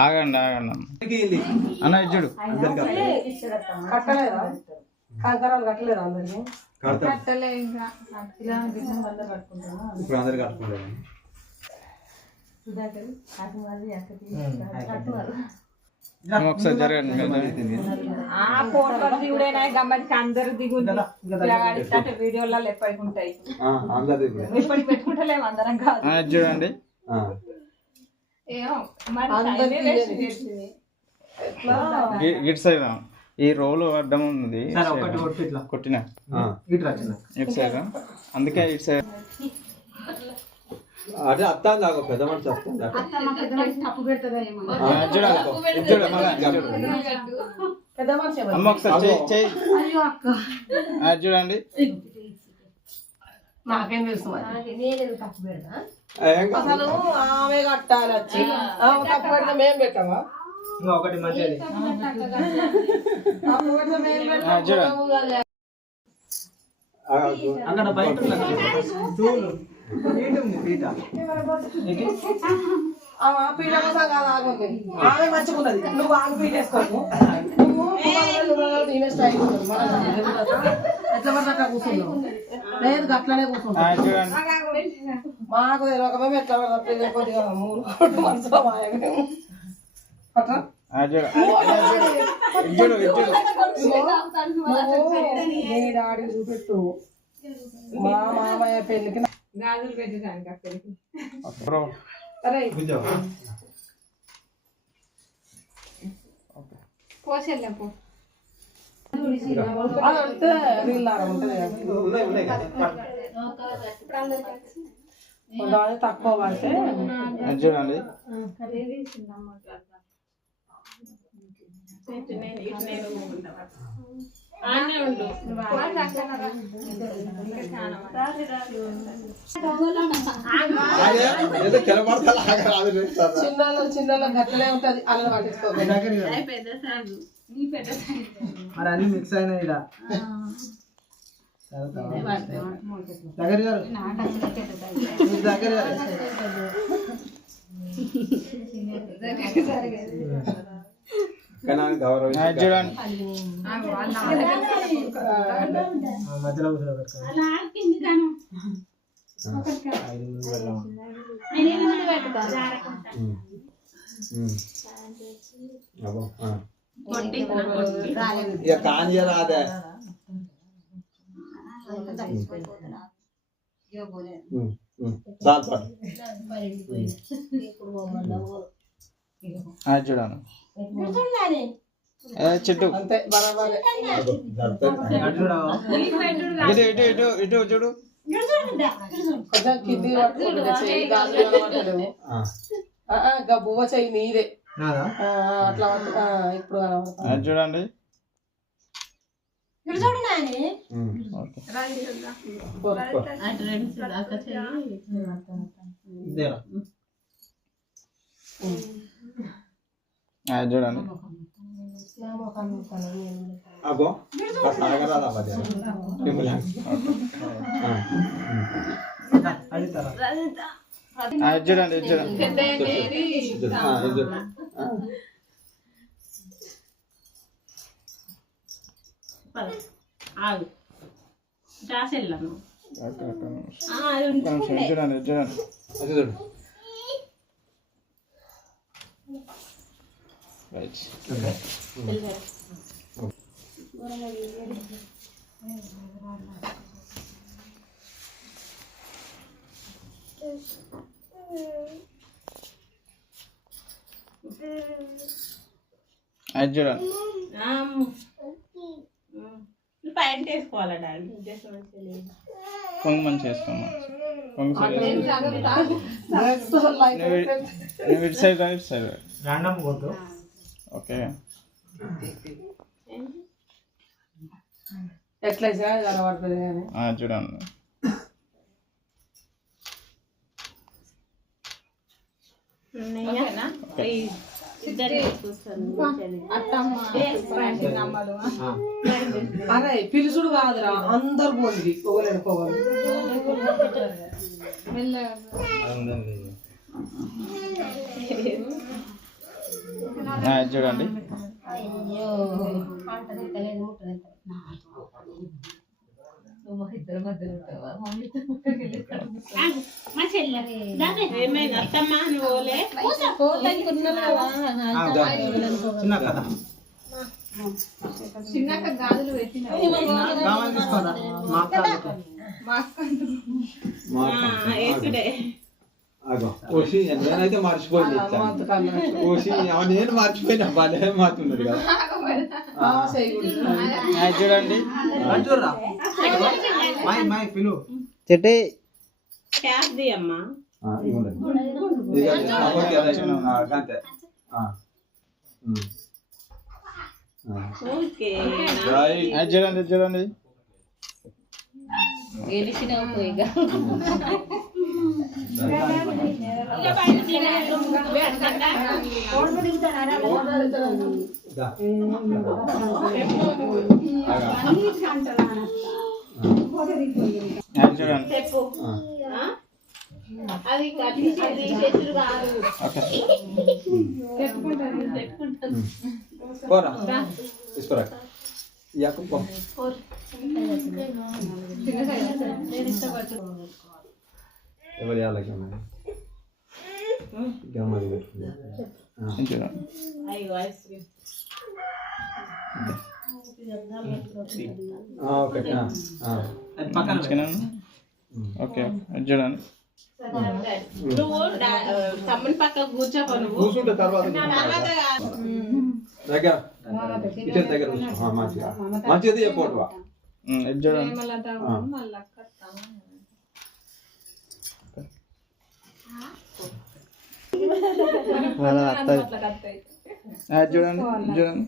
ఆగండి అన్న ఇచ్చుడు కట్టలేదా కంకరాలు కట్టలేదా అందరికి ఇప్పుడు అందరు కట్టుకుంటారు ఒకసారి జరగండి అందరు దిగుంది వీడియోలలో ఎప్పటికుంటాయి ఇప్పటికి పెట్టుకుంటలేము అందరం కాదు చూడండి ఇటు సైడ్ ఈ రోలు అడ్డం ఉంది కొట్టిన ఇటు సైడ్ అందుకే ఇటు సైడ్ అదే అత్తా పెద్ద మనిషి వస్తుంది అమ్మ ఒకసారి చూడండి నాకేం తెలుసు అసలు ఆమె కట్టాలి వచ్చి ఆమె తప్పు పెడితే మేము పెట్టామా ఒకటి మంచిది అక్కడ బయట పీట కోసం కాదు ఆగుంది ఆమె మంచిగున్నది నువ్వు ఆగు పీట వేసుకోకు నువ్వు స్టైల్ ఎట్లా పడితే అట్లా కూర్చున్నావు లేదు అట్లనే కూర్చుంటావు మాకు తెలియక మేము ఎట్లా పడితే కొద్దిగా మూడు కోట్లు మనసులో మాయము అట్లా డాడీ చూపెట్టు మా మామయ్య పెళ్ళికి గాజులు పెట్టడానికి అక్కడికి పోసేళ్ళపో అదంటే వీళ్ళారా ఉంటుంది దాని తక్కువ పడితే చూడండి చిన్న గట్లనే ఉంటది అల్ల పట్టించుకోవాలి మరి అన్ని మిక్స్ అయినాయి ఇలా దగ్గర గారు దగ్గర చూడండి మధ్యలో కానీ రాదే చూడండి చెట్టు అంతే బరాబరే ఇటు ఇటు ఇటు ఇటు చూడు కొంచెం కింది బువ్వ చెయ్యి నీదే అట్లా ఇప్పుడు చూడండి చూడండి అగో చూడండి చూడండి చూడండి చూడండి రైట్ అది చూడండి ప్యాంట్ వేసుకోవాలా డాడీ కొంగు మంచి వేసుకోమ్మా కొంగు నువ్వు ఇటు సైడ్ ఇటు సైడ్ రాండమ్ కొట్టు ఓకే ఎట్లా కనబడుతుంది కానీ చూడండి అరే పిలుసుడు కాదురా అందరు పోండి పొగలేడుకోవాలి అది చూడండి. అయ్యో ఏమైంది అత్తమ్మ నువ్వులే చిన్న కథ చిన్నాక గాజులు పెట్టిన కావాలి తీసుకోరా మా అక్క ఏసుడే ఆగో ఓసి నేనైతే మర్చిపోయింది ఓసి నేను మర్చిపోయినా బాగా మారుతున్నాడు కదా. అది చూడండి. చూడరా మై మై పిలు చెట్టే క్యాప్ ది అమ్మా ఇక అంతే. ఓకే అది చూడండి, అది చూడండి. అది చూడండి. చెప్పు అది అది చేతులు కాదు ఓకే. పోరా తీసుకురా యాకు పో. ఎవరు అలాగే ఉన్నాయి గమ్మది పెట్టుకున్నా. అది చూడండి. అయ్యో ఐస్ క్రీమ్ ఓకే పక్కన చికెన్. ఓకే, అది చూడండి. నువ్వు తమ్ముని పక్క కూర్చోపో నువ్వు కూర్చుంటే తర్వాత తర్వాత కాదు. దగ్గర కిచెన్ దగ్గర కూర్చో. మంచిగా మంచిగా చెప్పవా. అది చూడండి. అది చూడండి, ఇది చూడండి.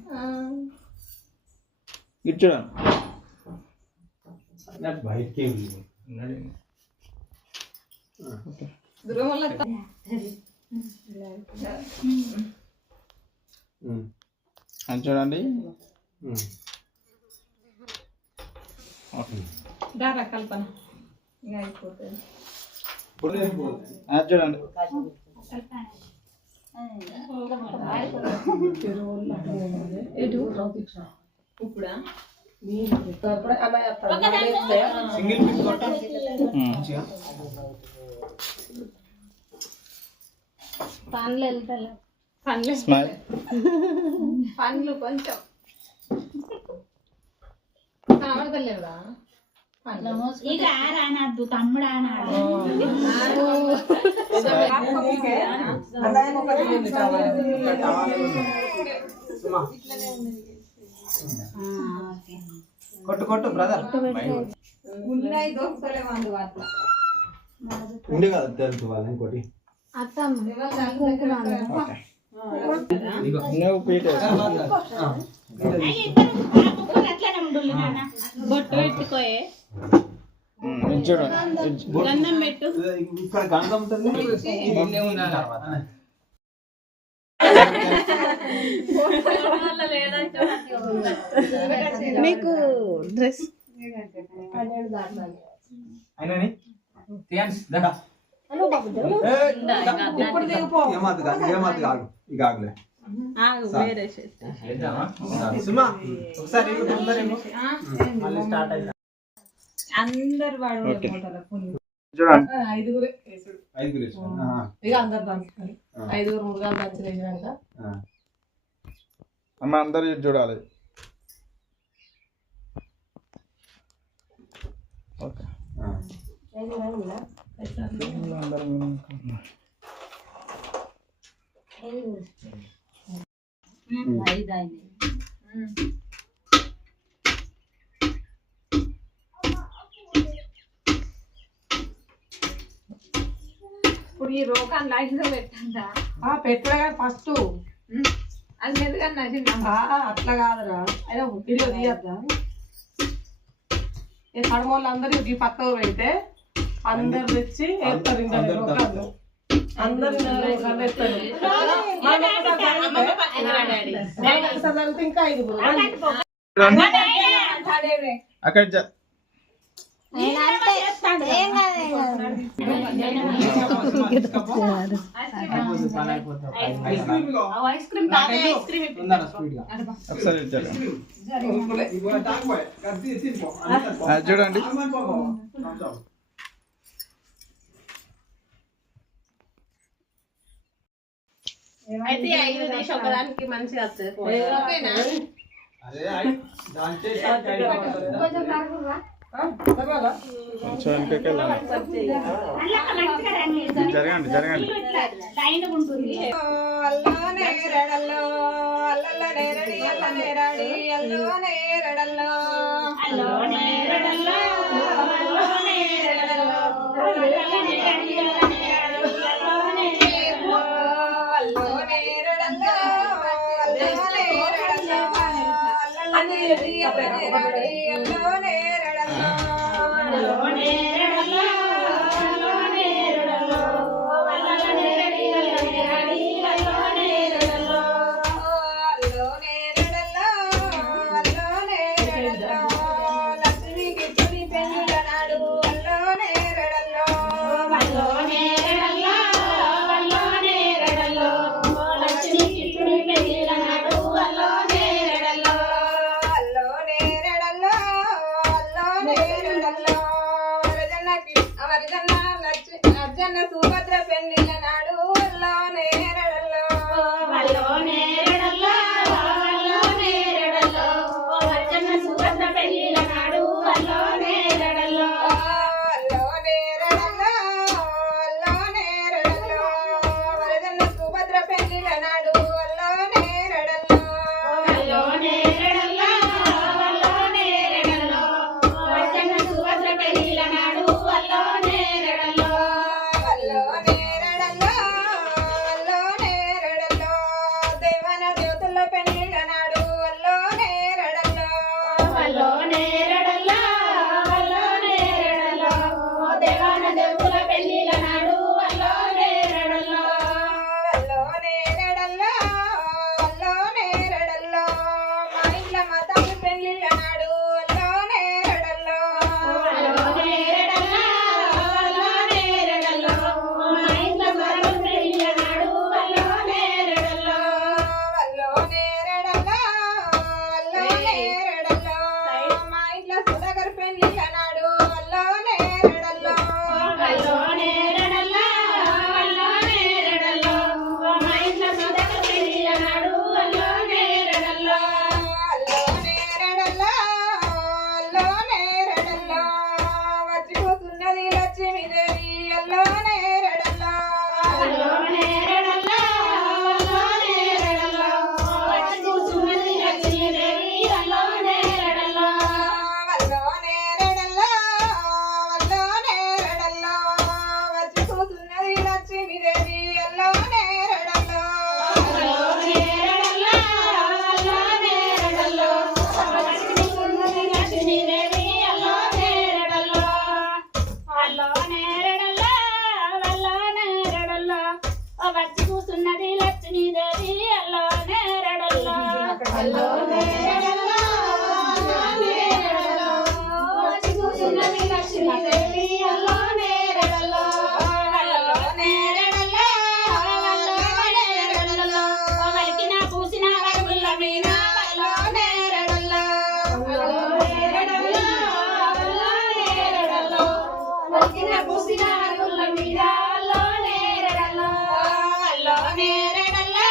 ఇది చూడండి. బయటకే అది చూడండి. ఓకే. దారా కల్పన ఇంకా అయిపోతుంది. అది చూడండి. ఇప్పుడా సింగిల్ పీస్ కొట్ట మంచిగా పండ్లు స్మైల్. పండ్లు కొంచెం కనబడతలేదా ఇక ఆరానద్దు తమ్ముడు అన్నాడు కొట్టు కొట్టు బ్రదర్ ఉన్నాయి దొరుకుతలేవు అందుబాటులో. ఉండే కదా తెలుసు వాళ్ళు ఇంకోటి. నువ్వు పీట అట్లనే ఉండు నాన్న బొట్టు పెట్టుకోయే ఇది చూడండి. గంధం పెట్టు. ఇక్కడ గంధం ఉంటుంది. నీకు డ్రెస్ అయినని తీయండి దండ ఇప్పుడు దిగిపో ఏమాది కాదు ఇక ఆగలే. వేరే షర్ట్. సుమా ఒకసారి మళ్ళీ స్టార్ట్ అయింది అందరు వాడు ఓకే. మోటార్ల చూడండి. ఐదుగురు ఐదుగురు వేసుకోండి. ఇక అందరు దంచుతారు. ఐదుగురు మురుగాలు దంచి వేసినాక అమ్మ అందరు ఇది చూడాలి. ఓకే. అందరూ ఇప్పుడు ఈ రోగాన్ని లైన్ లో పెట్టండా పెట్టగా ఫస్ట్ అది ఎందుకని నచ్చిందా అట్లా కాదురా అయినా వీడియో తీయద్దా ఈ కడమోళ్ళు అందరూ ఈ పక్కకు పెడితే అందరు తెచ్చి వేస్తారు ఇంకా రోగాలు. అందరు రోగాలు వేస్తారు. మనం ఒకసారి చదివితే ఇంకా ఐదుగురు అక్కడ ఐస్ క్రీమ్ తాగే ఐస్ క్రీమ్ ఉందన్న స్పీడ్ గా ఒకసారి ఇటు చూడండి అయితే 5 తీసి ఒకదానికి మంచిగా వస్తుంది ఓకేనా కొంచెం కాకుండా కొంచెం వెనకకి వెళ్ళండి జరగండి జరగండి లైన్ ఉంటుంది. అల్లోనే రెడల్లో అల్లల్లనే రెడీ అల్లనే రెడీ అల్లోనే రెడల్లో అల్లోనే రెడల్లో అల్లోనే రెడల్లో అల్లోనే రెడీ అల్లోనే అల్లోనే రెడల్లో అల్లోనే రెడల్లో అల్లల్లనే రెడీ అల్లనే రెడీ అల్లోనే రెడల్లో అల్లోనే రెడల్లో అల్లోనే రెడల్లో అల్లోనే రెడీ అల్లోనే రెడీ అల్లోనే రెడల్లో అల్లోనే రెడల్లో అల్లోనే రెడల్లో లక్ష్మికి తుని పెళ్ళిల నాడు అల్లోనే రెడల్లో అల్లోనే రెడల్లో అల్లోనే రెడల్లో లక్ష్మికి తుని పెళ్ళిల నాడు అల్లోనే రెడల్లో అల్లోనే రెడల్లో అల్లోనే రెడల్లో అమరజన్న అర్జన్న సుభద్ర పెళ్ళిల నాడు అల్లోనే రెడల్లో అల్లోనే రెడల్లో అల్లోనే రెడల్లో అర్జన్న సుభద్ర పెళ్ళిల నాడు అల్లోనే రెడల్లో అల్లోనే రెడల్లో అల్లోనే రెడల్లో అమరజన్న సుభద్ర పెళ్ళిల నాడు అల్లోనే రెడల్లో అల్లోనే రెడల్లో అల్లోనే రెడల్లో అర్జన్న సుభద్ర పెళ్ళిల నాడు అల్లోనే రెడల్లో అల్లోనే రెడల్లో అల్లోనే రెడల్లో దేవన దేవతల పెళ్ళిల నాడు అల్లోనే రెడల్లో అల్లోనే రెడల్లో అల్లోనే రెడల్లో దేవాన దేవుల పెళ్ళిల నాడు అల్లోనే రెడల్లో అల్లోనే రెడల్లో అల్లోనే రెడల్లో మా ఇంట్ల మా తల్లి పెళ్ళిళ్ళ నాడు అల్లోనే రెడల్లో అల్లోనే రెడల్లో అల్లోనే రెడల్లో మా ఇంట్లో మరొక పెళ్ళిల నాడు అల్లోనే రెడల్లో అల్లోనే రెడల్లో అల్లోనే రెడల్లో మా ఇంట్ల సుధాకర్ పెళ్ళిళ్ళ నాడు అల్లోనే రెడల్లో అల్లోనే రెడల్లో అల్లోనే రెడల్లో మా ఇంట్లో సుధాకర్ పెళ్ళిల నాడు అల్లోనే రెడల్లో అల్లోనే రెడల్లో అల్లోనే రెడల్లో వచ్చిపోతున్నది లక్ష్మీదేవి అల్లోనే రెడల్లో అల్లోనే రెడల్లో అల్లోనే రెడల్లో వచ్చి కూర్చున్నది లక్ష్మీదేవి అల్లోనే రెడల్లో అల్లోనే రెడల్లో అల్లోనే రెడల్లో వచ్చిపోతున్నది లక్ష్మీదేవి అల్లోనే రెడల్లో అల్లోనే రెడల్లో అల్లోనే రెడల్లో వచ్చి కూర్చున్నది లక్ష్మీదేవి అల్లోనే రెడల్లో అల్లోనే రెడల్లో అల్లోనే రెడల్లో వచ్చి కూర్చున్నది లక్ష్మీదేవి అల్లోనే రెడల్లో అల్లోనే రెడల్లో అల్లోనే రెడల్లో వచ్చి కూర్చున్నది లక్ష్మీదేవి అల్లోనే రెడల్లో అల్లోనే రెడల్లో అల్లోనే రెడల్లో వలికిన పూసిన వరుగుల మీద అల్లోనే రెడల్లో అల్లోనే రెడల్లో అల్లోనే రెడల్లో వలికిన పూసిన వరుగుల మీద అల్లోనే రెడల్లో అల్లోనే రెడల్లో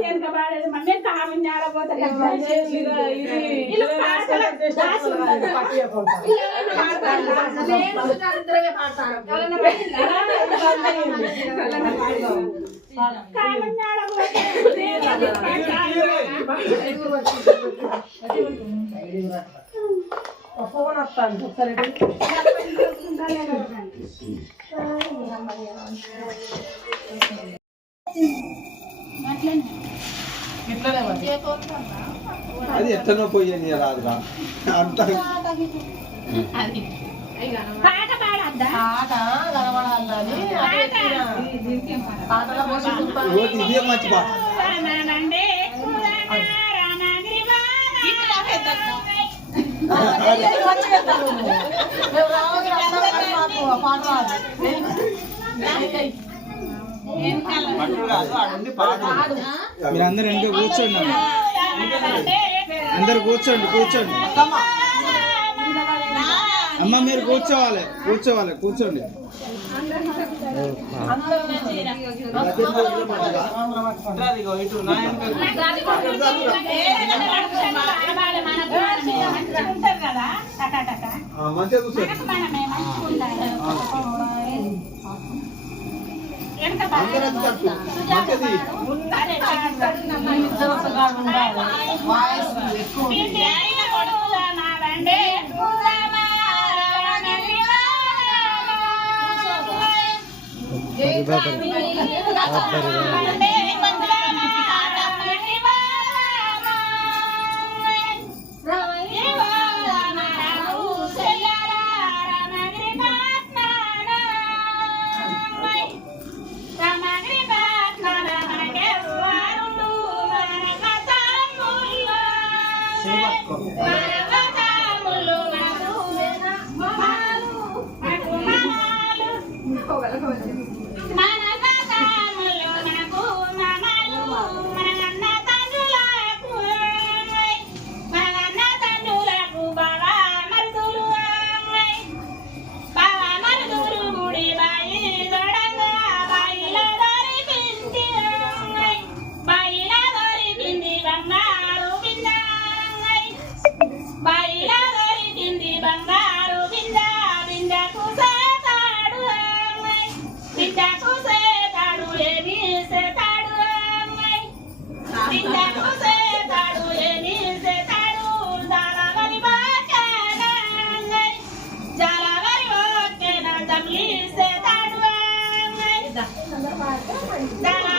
వెనక పాడేది మమ్మీ కామని ఆడబోతారు వీళ్ళు పాటలు దాసి ఉంటారు. కామని ఫోన్ వస్తాను ఒకసారి ఇట్లనే మరి అది ఎట్లనో పోయి రాదురా అంత పాట పాడద్దా ఆట కనబడాలని ఆటలో పోసి ఓటి ఇదే మంచి బా రానండి రానగిరి పాట రాదు మీరందరూ వెనక కూర్చోండి అందరు కూర్చోండి కూర్చోండి అమ్మ మీరు కూర్చోవాలి కూర్చోవాలి కూర్చోండి ఉంటారు కదా టక మంచిగా కూర్చోండి మనమే మంచుకుంటారు ఎంత అందరూ కట్టు మంచిది వాయిస్ ఎక్కువ Dala,